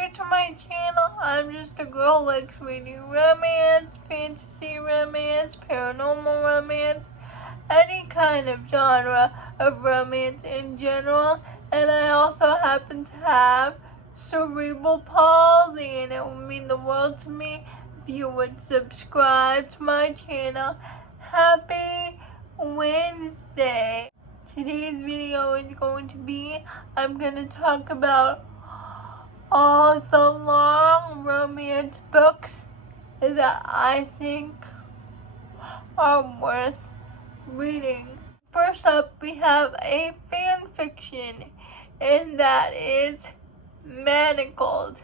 new to my channel, I'm just a girl who likes reading romance, fantasy romance, paranormal romance, any kind of genre of romance in general, and I also happen to have cerebral palsy, and it would mean the world to me if you would subscribe to my channel. Happy Wednesday! Today's video is going to be, I'm going to talk about all the long romance books that I think are worth reading. First up, we have a fan fiction, and that is Manacled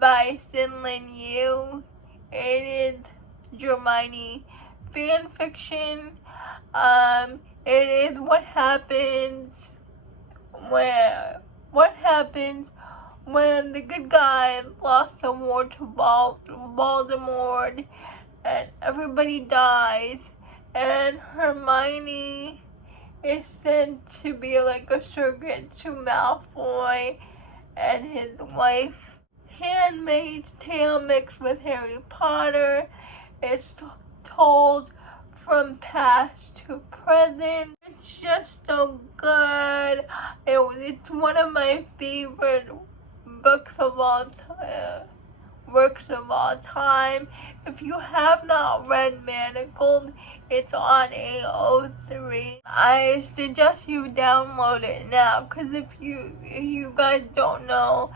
by Sin Yu. It is Germany fan fiction. It is what happens when the good guy lost the war to Voldemort and everybody dies, and Hermione is sent to be like a surrogate to Malfoy and his wife. Handmaid's Tale mixed with Harry Potter. It's told from past to present. It's just so good. It's one of my favorite books of all time. Works of all time. If you have not read Manacled, it's on AO3. I suggest you download it now, because if you guys don't know,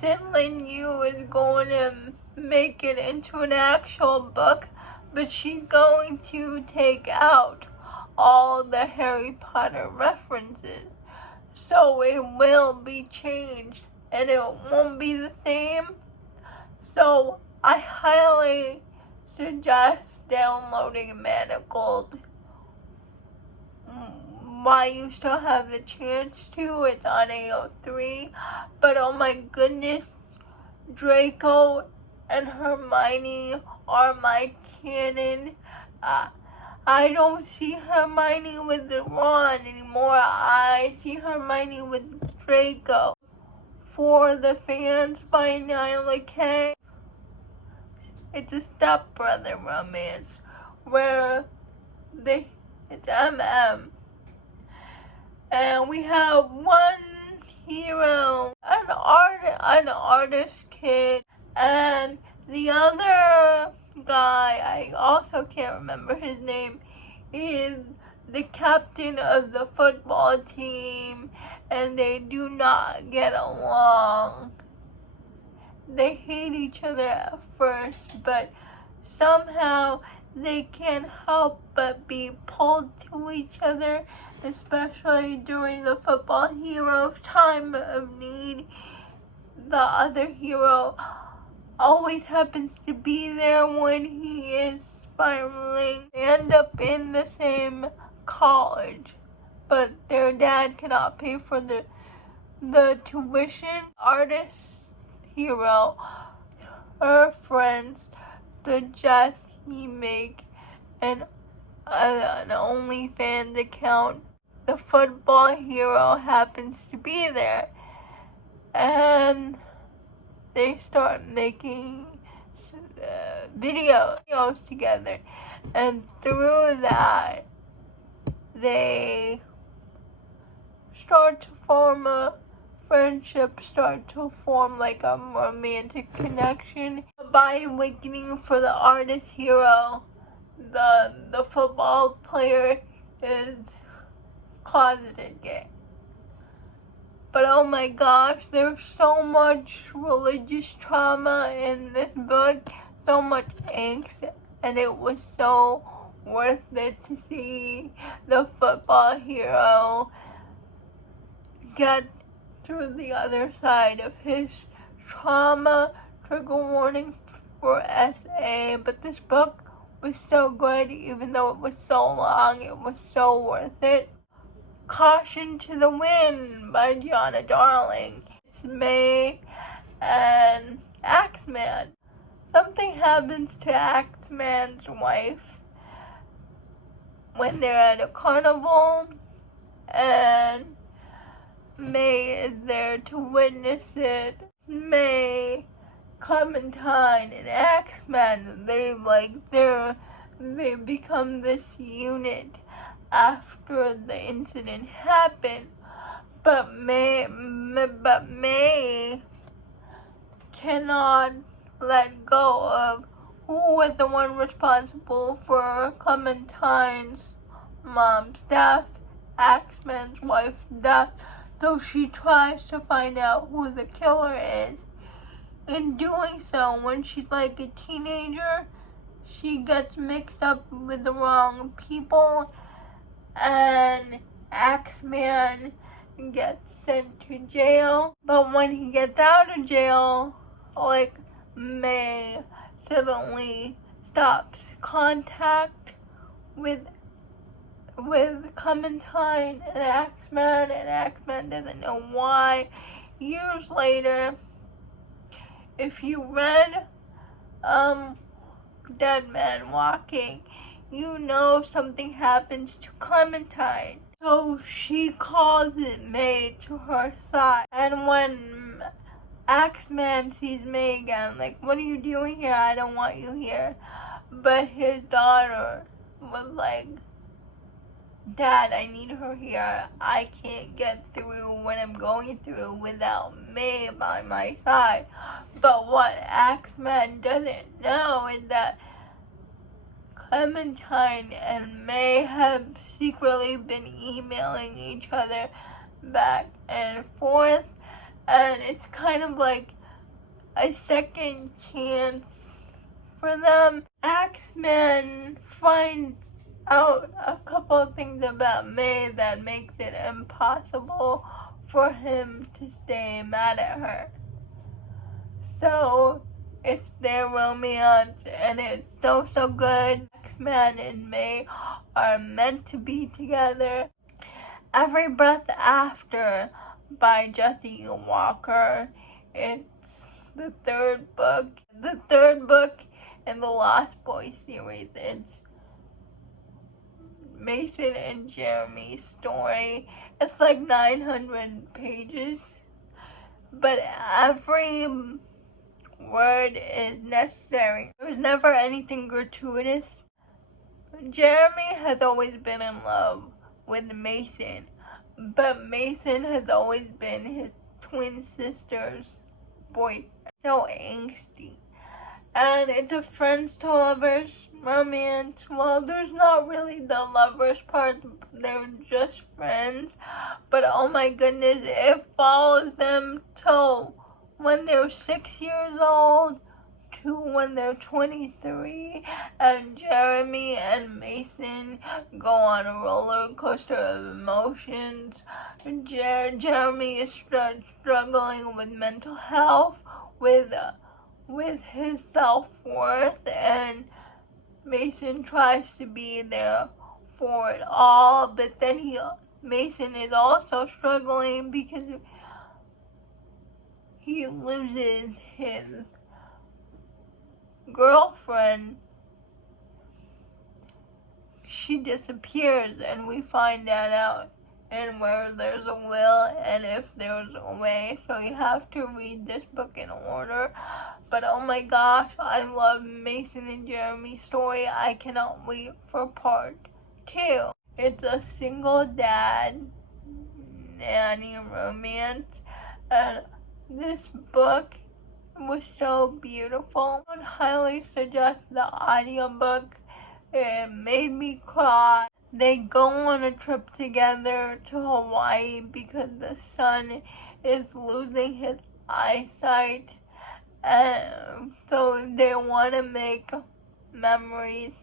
Sin Yu is going to make it into an actual book, but she's going to take out all the Harry Potter references. So it will be changed, and it won't be the same. So I highly suggest downloading Manacled while you still have the chance to. It's on AO3. But oh my goodness, Draco and Hermione are my canon. I don't see Hermione with Ron anymore. I see Hermione with Draco. For the Fans by Nyla K. It's a stepbrother romance where it's MM. And we have one hero, an artist kid, and the other guy, I also can't remember his name, is the captain of the football team, and they do not get along. They hate each other at first, but somehow they can't help but be pulled to each other, especially during the football hero's time of need. The other hero always happens to be there when he is spiraling. They end up in the same college, but their dad cannot pay for the tuition. Artist hero, her friends suggest he make an OnlyFans account. The football hero happens to be there, and they start making videos together, and through that they start to form a friendship, start to form like a romantic connection. By awakening for the artist hero, the football player is closeted gay. But oh my gosh, there's so much religious trauma in this book, so much angst, and it was so worth it to see the football hero get through the other side of his trauma. Trigger warning for SA, but this book was so good. Even though it was so long, it was so worth it. Caution to the Wind by Gianna Darling. It's May and Axeman. Something happens to Axeman's wife when they're at a carnival, and May is there to witness it. May Clementine and X-Men, they become this unit after the incident happened. But May cannot let go of who was the one responsible for Clementine's mom's death, X-Men's wife's death, though she tries to find out who the killer is. In doing so, when she's like a teenager, she gets mixed up with the wrong people, and X-Man gets sent to jail. But when he gets out of jail, like, May suddenly stops contact with Clementine and X-Man doesn't know why. Years later, if you read Dead Man Walking, you know something happens to Clementine. So she calls May to her side. And when X-Man sees May again, like, what are you doing here? I don't want you here. But his daughter was like, Dad, I need her here. I can't get through what I'm going through without May by my side. But what X-Man doesn't know is that Clementine and May have secretly been emailing each other back and forth, and it's kind of like a second chance for them. X-Men finds out a couple of things about May that makes it impossible for him to stay mad at her. So it's their romance, and it's so good. X-Man and May are meant to be together. Every Breath After by Jesse Walker. It's the third book in the Lost Boys series. It's Mason and Jeremy's story. It's like 900 pages, but every word is necessary. There's never anything gratuitous. Jeremy has always been in love with Mason, but Mason has always been his twin sister's boyfriend. So angsty. And it's a friends to lovers romance. Well, there's not really the lovers part, they're just friends. But oh my goodness, it follows them till when they're 6 years old to when they're 23, and Jeremy and Mason go on a roller coaster of emotions. Jeremy is struggling with mental health, with his self-worth, and Mason tries to be there for it all, but then Mason is also struggling because he loses his girlfriend. She disappears, and we find that out in Where There's a Will and If There's a Way, so you have to read this book in order. But oh my gosh, I love Mason and Jeremy's story. I cannot wait for part 2. It's a single dad nanny romance, and this book was so beautiful. I would highly suggest the audiobook. It made me cry. They go on a trip together to Hawaii because the son is losing his eyesight, and so they want to make memories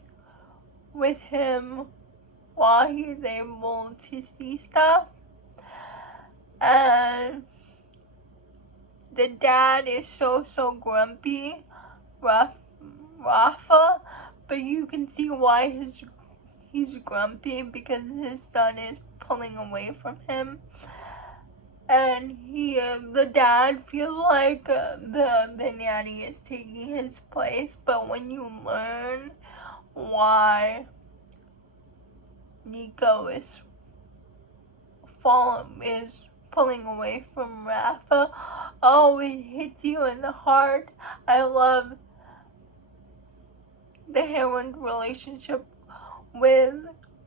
with him while he's able to see stuff. And the dad is so grumpy, Rafa, but you can see why he's grumpy, because his son is pulling away from him. And the dad feels like the nanny is taking his place, but when you learn why Nico is pulling away from Rafa. Oh, it hits you in the heart. I love the heroine's relationship with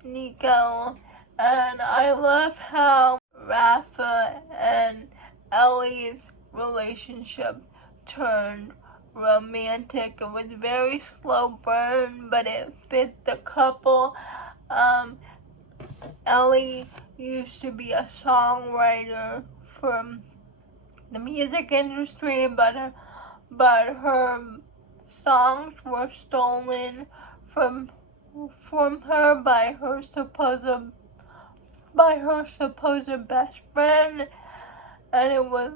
Nico, and I love how Rafa and Ellie's relationship turned romantic. It was very slow burn, but it fit the couple. Ellie used to be a songwriter for the music industry, but her songs were stolen from her by her supposed best friend, and it was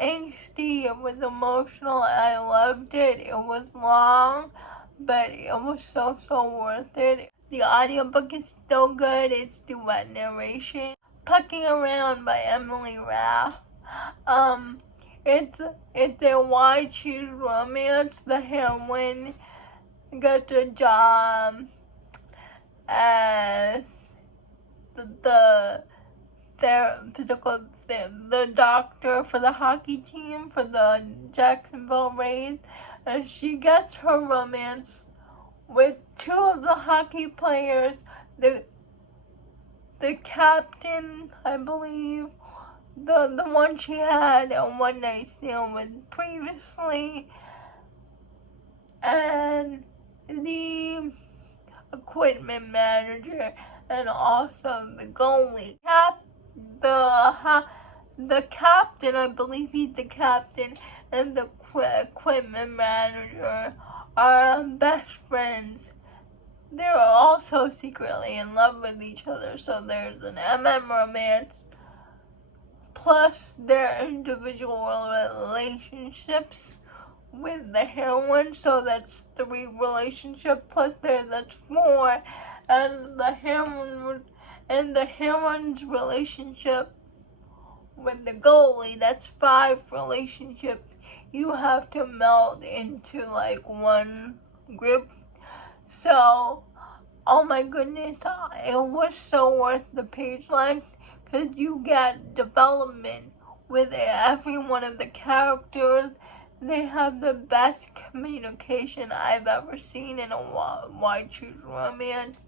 angsty, it was emotional, I loved it. It was long, but it was so worth it. The audiobook is still good. It's duet narration. Pucking Around by Emily Raff. It's a why choose romance. The heroine gets a job as the doctor for the hockey team for the Jacksonville Rays, and she gets her romance with two of the hockey players, the captain, I believe, the one she had a one night stand with previously, and the equipment manager, and also the goalie. The captain, I believe he's the captain, and the equipment manager are best friends. They're also secretly in love with each other, so there's an romance, plus their individual relationships with the heroine, so that's 3 relationships, plus that's 4, and the heroine's relationship with the goalie, that's 5 relationships. You have to meld into like one group. So, oh my goodness, it was so worth the page length, because you get development with every one of the characters. They have the best communication I've ever seen in a Why Choose Romance.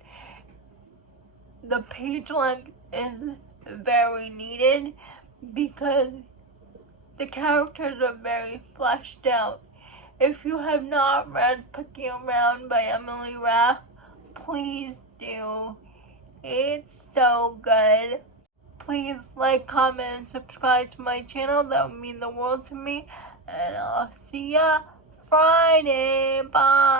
The page length is very needed because the characters are very fleshed out. If you have not read Pucking Around by Emily Raff, please do. It's so good. Please like, comment, and subscribe to my channel. That would mean the world to me. And I'll see ya Friday. Bye.